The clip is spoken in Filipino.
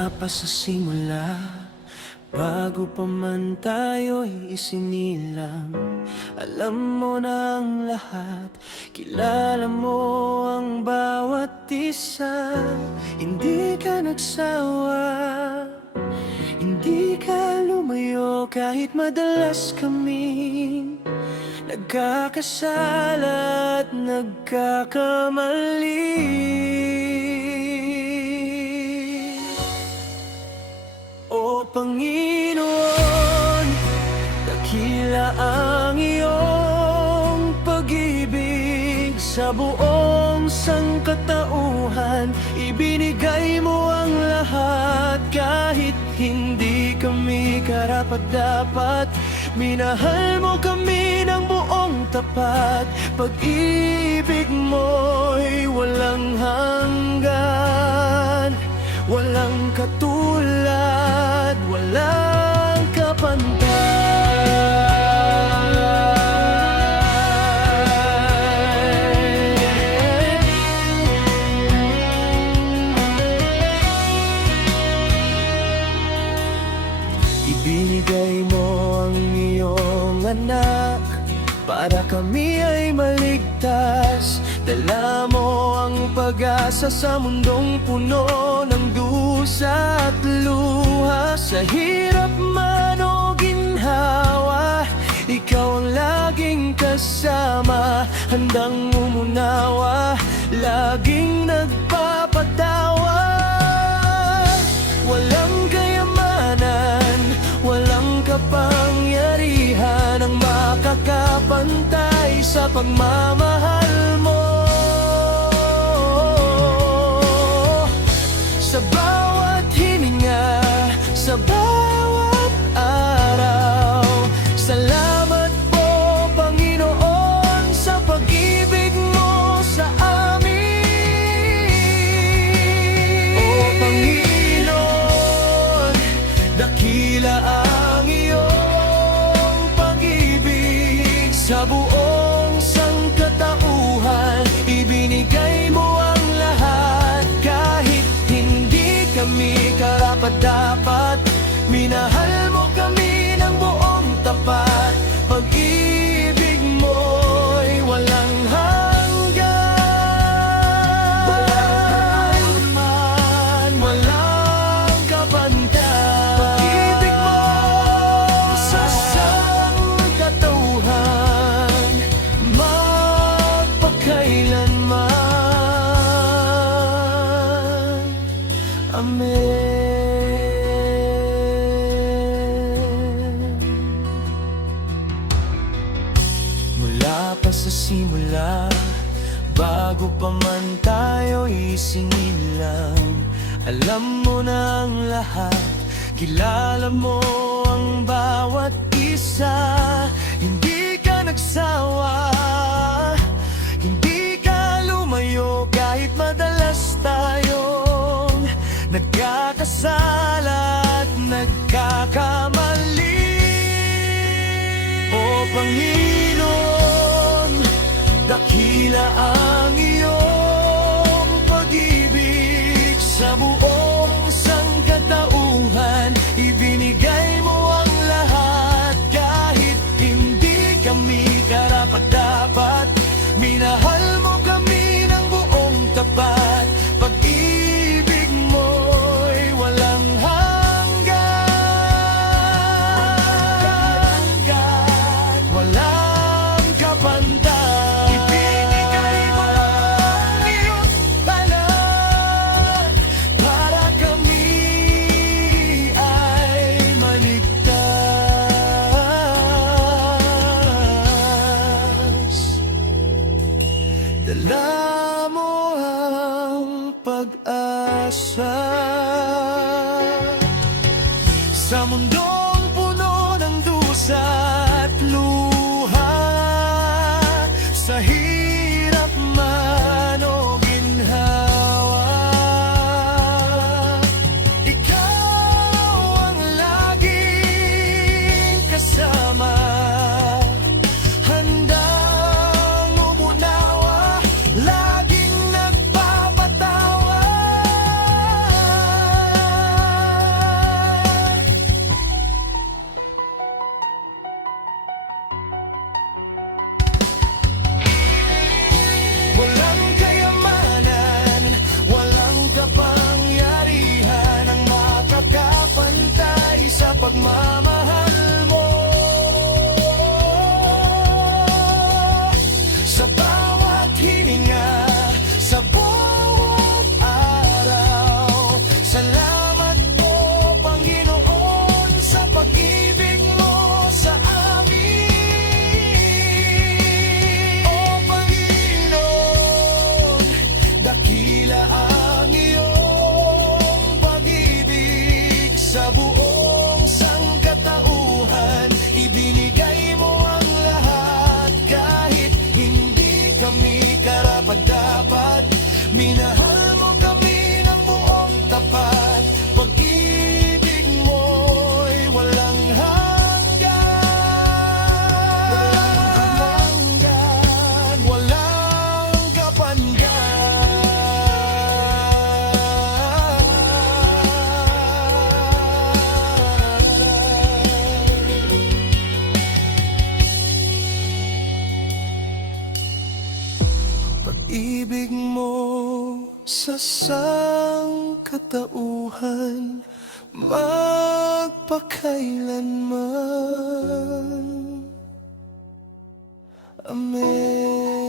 Mula pa sa simula, bago pa man tayo'y isinilang, alam mo na ang lahat, kilala mo ang bawat isa. Hindi ka nagsawa, hindi ka lumayo, kahit madalas kaming nagkakasala at nagkakamali. O Panginoon, dakila ang iyong pag-ibig. Sa buong sangkatauhan, ibinigay mo ang lahat. Kahit hindi kami karapat-dapat, minahal mo kami ng buong tapat. Pag-ibig mo'y walang hanggan, walang katulad, walang kapantay. Ibinigay mo ang iyong anak para kami ay maligtas. Dala mo ang pag-asa sa mundong puno ng dusa at luha. Sa hirap man o ginhawa, ikaw ang laging kasama. Handang umunawa, laging nagpapatawa. Walang kayamanan, walang kapangyarihan ang makakapantay sa pagmamahal mo. Sa bawat hininga, sa bawat araw, salamat po Panginoon sa pag-ibig mo sa amin. O Panginoon, dakila ang iyong pag-ibig. Sa buong sangkatauhan, ibinigay mo ang lahat. Kahit hindi kami karapat-dapat, minahal mo kami ng buong tapat. Pag-ibig mo'y walang hanggan, walang kapantay. Pag-ibig mo sa sangkatauhan, magpakailanman. Amen. Mula pa sa simula, bago pa man tayo isinilang, alam mo na ang lahat, kilala mo ang bawat isa. Hindi ka nagsawa, hindi ka lumayo, kahit madalas tayong nagkakasala at nagkakamali. O Panginoon, dakila ang iyong pag-ibig. Sa buong sangkatauhan, ibinigay mo ang lahat. Kahit hindi kami karapat-dapat, minahal mo kami ng buong tapat. Pag-ibig mo'y walang hanggan, walang kapantay. Ibinigay mo ang iyong anak para kami ay maligtas. Dala mo ang pag-asa sa mundong puno ng dusa at luha. Sa hirap man o ginhawa, ikaw ang laging kasama. Handang umunawa, laging nagpapatawa. pagmamahal mo. Sa bawat hininga, sa bawat araw, salamat po, Panginoon, sa pag-ibig mo sa amin. O Panginoon, dakila ang iyong pag-ibig sa buong sangkatauhan. Ibinigay mo ang lahat kahit hindi kami karapat-dapat. Minahal mo kami ng buong tapat. Pag-ibig mo'y walang hanggan, walang kapanggan. Pag-ibig mo sa sangkatauhan, magpakailanman. Amen.